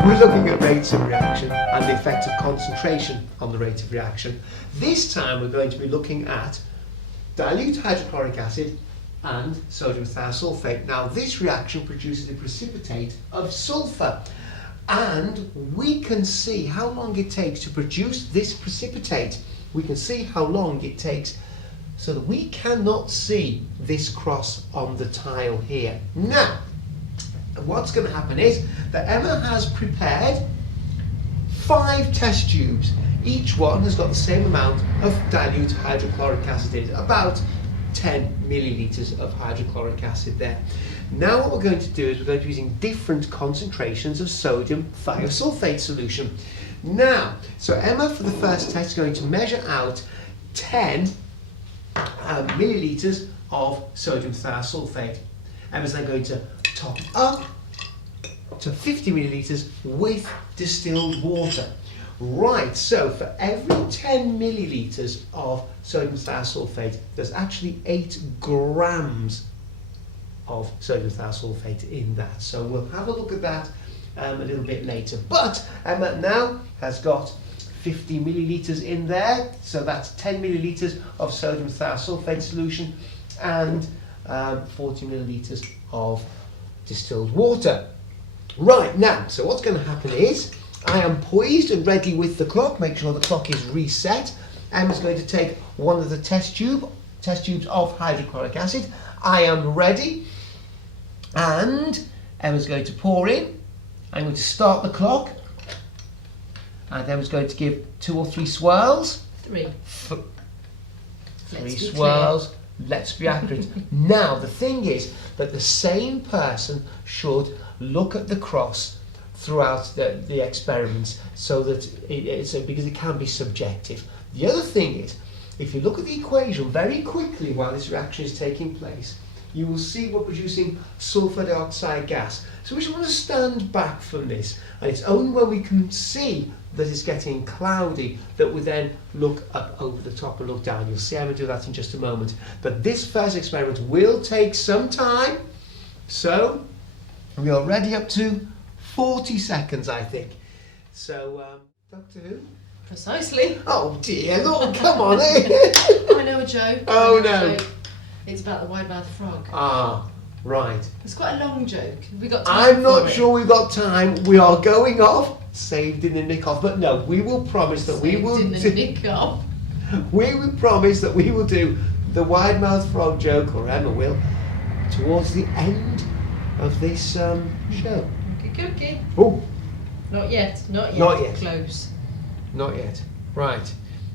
We're looking at rates of reaction and the effect of concentration on the rate of reaction. This time we're going to be looking at dilute hydrochloric acid and sodium thiosulfate. Now this reaction produces a precipitate of sulfur, and we can see how long it takes to produce this precipitate. We can see how long it takes so that we cannot see this cross on the tile here. Now, what's going to happen is that Emma has prepared 5 test tubes. Each one has got the same amount of dilute hydrochloric acid in it, about 10 millilitres of hydrochloric acid there. Now what we're going to do is we're going to be using different concentrations of sodium thiosulfate solution. Now, so Emma for the first test is going to measure out 10 millilitres of sodium thiosulfate. Emma's then going to top up to 50 millilitres with distilled water. Right, so for every 10 millilitres of sodium thiosulfate, there's actually 8 grams of sodium thiosulfate in that. So we'll have a look at that a little bit later. But Emma now has got 50 millilitres in there, so that's 10 millilitres of sodium thiosulfate solution and 40 millilitres of distilled water. Right, now, so what's going to happen is I am poised and ready with the clock. Make sure the clock is reset. Emma's going to take one of the test tubes of hydrochloric acid. I am ready, and Emma's going to pour in. I'm going to start the clock, and Emma's going to give 2 or 3 swirls. 3. 3 swirls. Let's be accurate. Now, the thing is that the same person should look at the cross throughout the experiments, so that because it can be subjective. The other thing is, if you look at the equation very quickly while this reaction is taking place, you will see we're producing sulfur dioxide gas. So we just want to stand back from this, and it's only when we can see that it's getting cloudy that we then look up over the top and look down. You'll see I'm going to do that in just a moment. But this first experiment will take some time, so we are ready up to 40 seconds, I think. So, Doctor Who? Precisely. Oh dear, look, come on, eh? I know a joke. Oh no. It's about the wide-mouthed frog. Ah, right. It's quite a long joke. Have we got time? I'm not sure we've got time. We are going off, saved in the nick off, but no, we will promise that we will we will promise that we will do the wide-mouthed frog joke, or Emma will, towards the end of this show. Cookie. Oh, Not yet. Not yet. Not yet. Close. not yet. Right.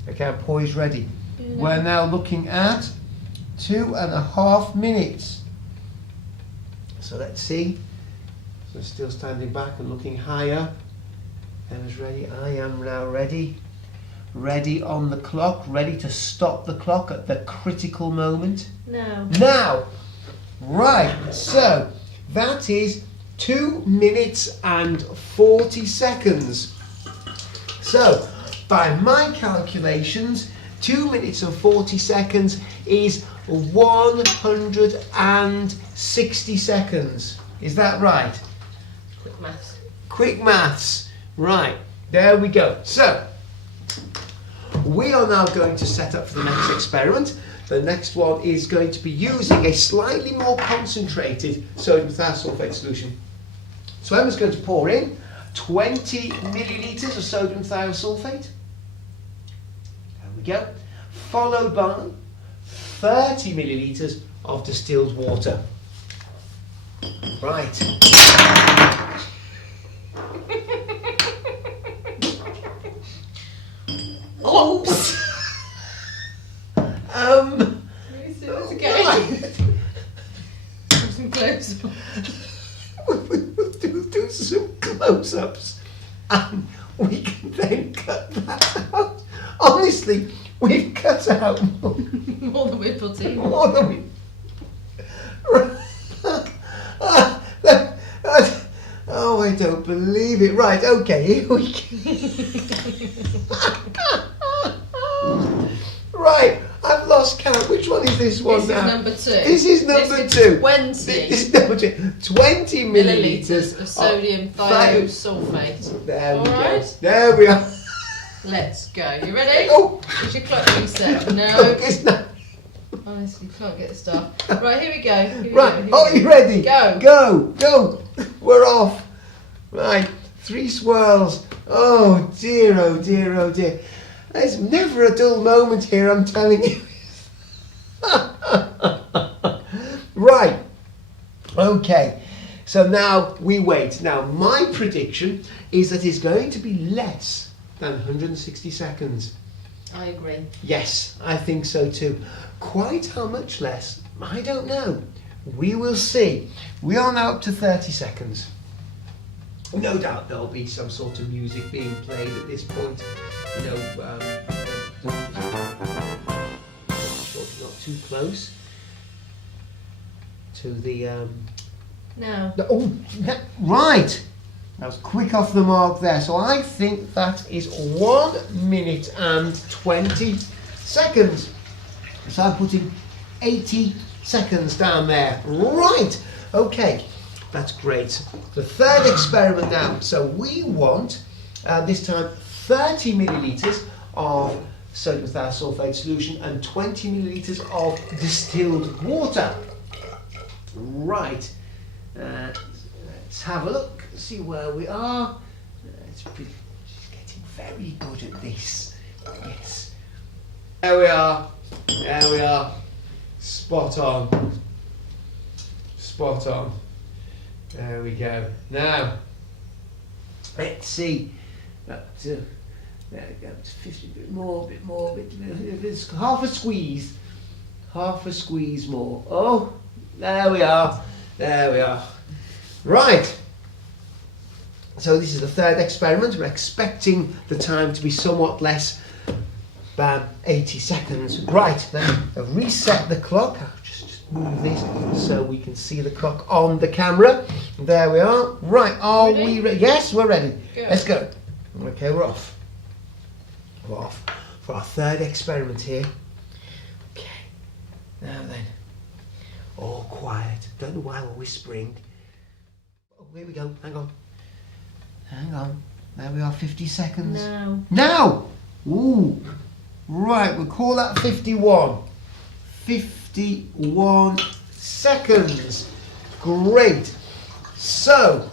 Okay, I'm poised, ready. We're now looking at 2.5 minutes. So let's see. So still standing back and looking higher. Emma's ready. I am now ready. Ready on the clock. Ready to stop the clock at the critical moment. Now. Now. Right. So that is 2 minutes and 40 seconds. So by my calculations, 2 minutes and 40 seconds is 160 seconds. Is that right? Quick maths. Quick maths. Right, there we go. So, we are now going to set up for the next experiment. The next one is going to be using a slightly more concentrated sodium thiosulfate solution. So Emma's going to pour in 20 millilitres of sodium thiosulfate. There we go. Followed by 30 millilitres of distilled water. Right. Oops. Okay. Some close. We'll do some close-ups. And we can then cut that out. Honestly, we've cut out more, More than we put in. more than we... Oh, I don't believe it. Right, okay, here we go. Right, I've lost count. Which one is this one This now? is number 2. This is number This 2. is 20 This is number 2. 20 millilitres of sodium thiosulfate. There we go. Alright. There we are. Let's go. You ready? Oh, Is your clock reset? No. it's not. Honestly, you can't get the stuff. Right, here we go. Here we Right, go, here are we you ready? Go. Go, go. We're off. Right, 3 swirls. Oh dear, oh dear, oh dear. There's never a dull moment here, I'm telling you. Right, okay. So now we wait. Now my prediction is that it's going to be less than 160 seconds. I agree. Yes, I think so too. Quite how much less, I don't know. We will see. We are now up to 30 seconds. No doubt there'll be some sort of music being played at this point. You know, not too close to the... Now. Oh, right! That was quick off the mark there. So I think that is 1 minute and 20 seconds. So I'm putting 80 seconds down there. Right, okay, that's great. The third experiment now. So we want, this time, 30 millilitres of sodium thiosulfate solution and 20 millilitres of distilled water. Right, let's have a look, see where we are. She's getting very good at this. Yes. There we are. There we are. Spot on. Spot on. There we go. Now, let's see. Up to, there we go, to 50, a bit more, it's half a squeeze. Half a squeeze more. Oh, there we are. There we are. Right. So this is the third experiment. We're expecting the time to be somewhat less than 80 seconds. Right, now I've reset the clock. I'll just move this so we can see the clock on the camera. There we are. Right, are we ready? Yes, we're ready. Go. Let's go. Okay, we're off. We're off for our third experiment here. Okay, now then. All quiet. Don't know why we're whispering. Oh, here we go. Hang on. Hang on. There we are, 50 seconds. Now. Now! Ooh. Right, we'll call that 51. 51 seconds. Great. So,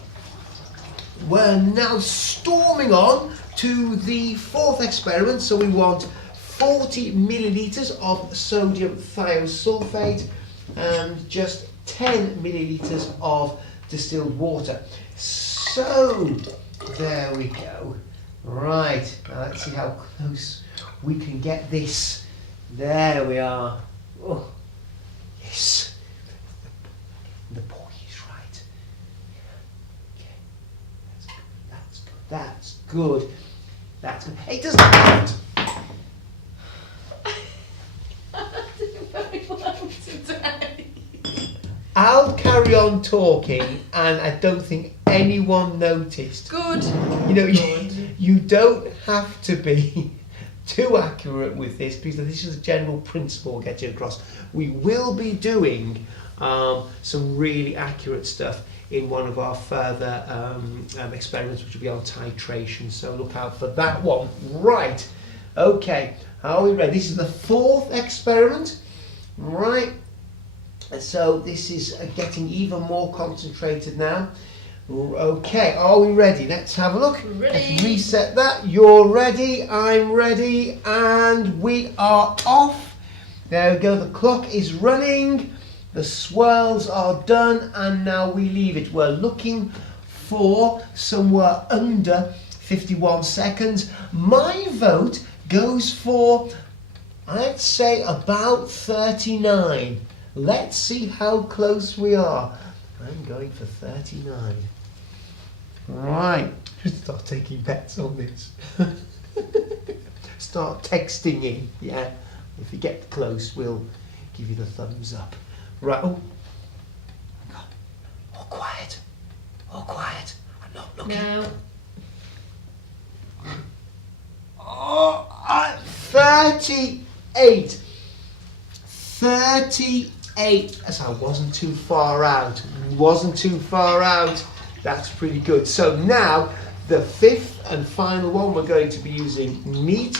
we're now storming on to the fourth experiment. So we want 40 millilitres of sodium thiosulfate and just 10 millilitres of distilled water. So, there we go. Right, now let's see how close we can get this. There we are. Oh, yes. The poise right. Okay, that's good. That's good. That's good. It doesn't count. Very well today. I'll carry on talking, and I don't think anyone noticed. Good. You know, Good. you don't have to be too accurate with this, because this is a general principle we'll get you across. We will be doing some really accurate stuff in one of our further experiments, which will be on titration, so look out for that one. Right, okay, are we ready? This is the fourth experiment, right? So this is getting even more concentrated now. Okay, are we ready? Let's have a look. Ready. Let's reset that. You're ready, I'm ready, and we are off. There we go, the clock is running, the swirls are done, and now we leave it. We're looking for somewhere under 51 seconds. My vote goes for, I'd say, about 39. Let's see how close we are. I'm going for 39. Right, Start taking bets on this. Start texting in, yeah. If you get close, we'll give you the thumbs up. Right, oh. God. All quiet. All quiet. I'm not looking. No. Oh, 38. 38. As I wasn't too far out. Wasn't too far out. That's pretty good. So now, the fifth and final one, we're going to be using neat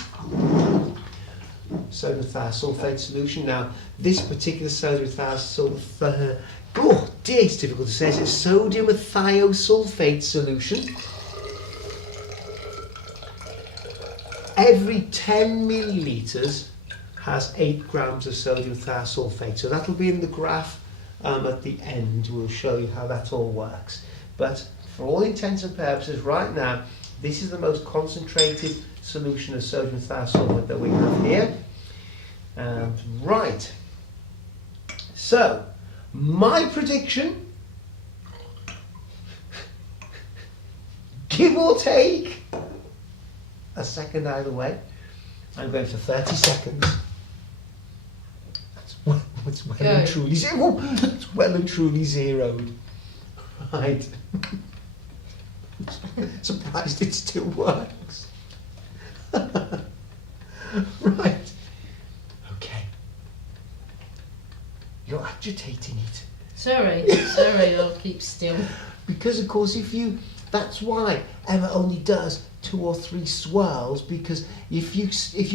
sodium thiosulfate solution. Now, this particular sodium thiosulfate, oh dear, it's difficult to say. It's sodium thiosulfate solution. Every 10 millilitres has 8 grams of sodium thiosulfate. So that'll be in the graph at the end. We'll show you how that all works. But for all intents and purposes, right now, this is the most concentrated solution of sodium thiosulfate that we have here. Right. So, my prediction, give or take a second either way, I'm going for 30 seconds. That's well and truly zero. That's well and truly zeroed. Right. Surprised it still works. Right. Okay. You're agitating it. Sorry, I'll keep still. Because of course that's why Emma only does 2 or 3 swirls, because if you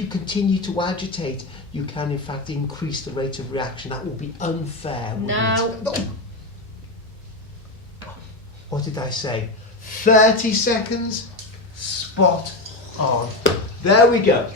continue to agitate, you can in fact increase the rate of reaction. That will be unfair, wouldn't it? No. What did I say? 30 seconds? Spot on. There we go.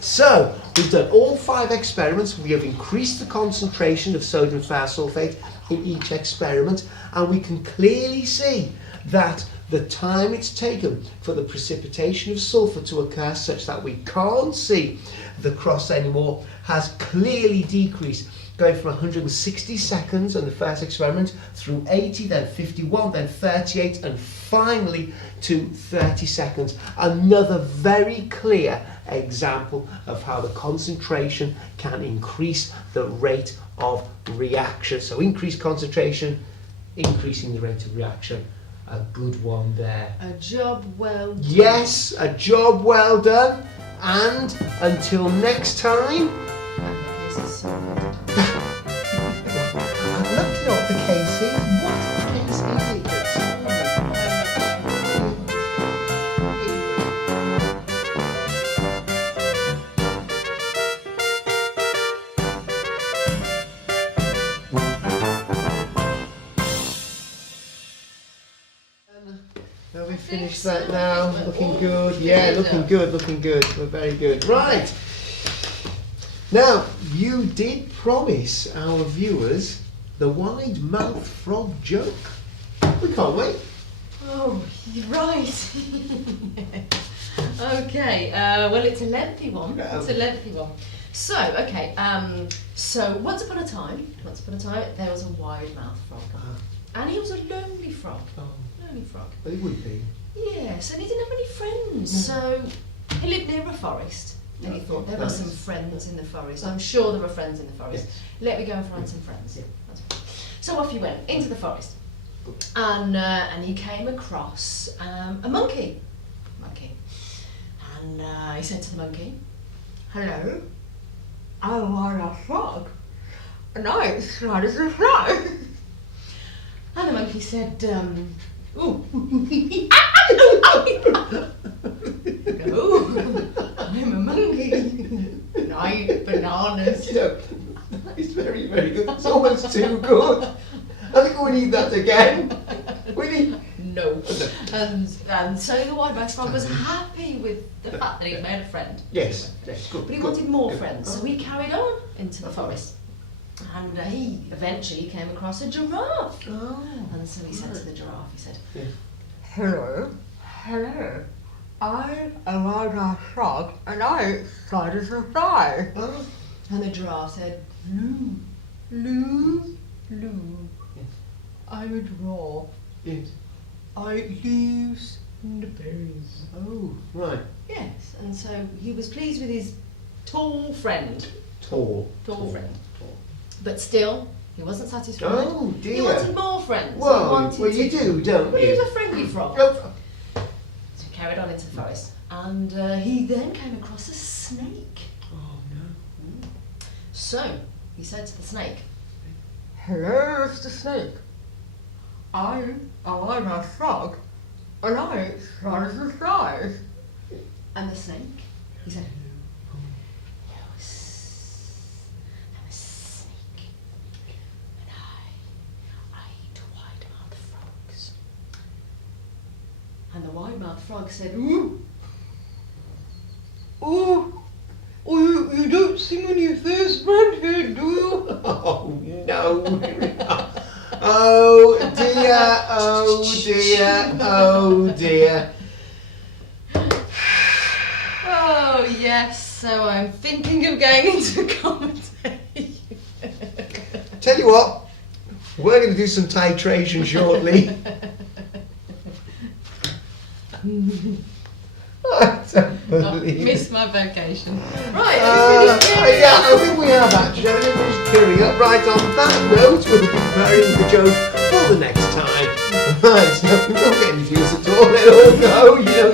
So, we've done all 5 experiments. We have increased the concentration of sodium thiosulfate in each experiment, and we can clearly see that the time it's taken for the precipitation of sulfur to occur, such that we can't see the cross anymore, has clearly decreased, going from 160 seconds in the first experiment through 80, then 51, then 38, and finally to 30 seconds. Another very clear example of how the concentration can increase the rate of reaction. So increased concentration, increasing the rate of reaction. A good one there. A job well done. Yes, a job well done. And until next time. This is so good. I'd love to know what the case is. What case is it? Now we've finished that now. Looking good. Yeah, looking good, looking good. We're very good. Right. Now, you did promise our viewers the wide mouth frog joke. We can't wait. Oh, you're right. Okay, well, it's a lengthy one. It's a lengthy one. So, okay, so once upon a time, there was a wide mouth frog. And he was a lonely frog. Lonely frog. But it would be. Yes, and he didn't have any friends. So he lived near a forest. And he thought, there were some friends in the forest. I'm sure there were friends in the forest. Yes. Let me go and find some friends. So off he went into the forest. And he came across a monkey. And he said to the monkey, "Hello, I'm a frog. And I'm as smart as a frog." And the monkey said, "Ooh." "No, I'm a monkey. And I eat bananas." You know, that is very, very good. It's almost too good. I think we need that again. We need... No. And so the wide-mouthed frog was happy with the fact that he'd made a friend. Yes, yes, good. But he wanted more friends, so he carried on into the forest. And he eventually came across a giraffe. Oh. And so he said to the giraffe, he said, Yeah. Hello, I'm a wild-mouthed frog and I'm excited to fly." Oh. And the giraffe said, Lou, Yes. I'm a giraffe. Yes. I eat leaves the berries. Oh, right. Yes, and so he was pleased with his tall friend. Tall. Friend. But still, he wasn't satisfied. Oh, dear. He wanted more friends. Well, you do, don't Well, you? he was a friendly frog. Oh, So he carried on into the forest, and he then came across a snake. oh, no. So he said to the snake, "Hello, Mr. Snake. I'm a frog, and I eat flies and flies." And the snake, he said, I'm a snake, and I eat wide-mouthed frogs. And the wide-mouthed frog said, "Ooh, oh, you don't sing on your first friend here, do you?" Oh, no. Oh, dear. Oh, dear. Oh, dear. Oh, yes, so I'm thinking of going into commentation. Tell you what, we're going to do some titration shortly. I don't believe Missed it. my vocation. Right, everybody's Yeah, I think we have actually. Everybody's cheering up. Right, on that note, we'll be preparing the joke for the next time. Right, so don't get confused at all. Oh, no, you know,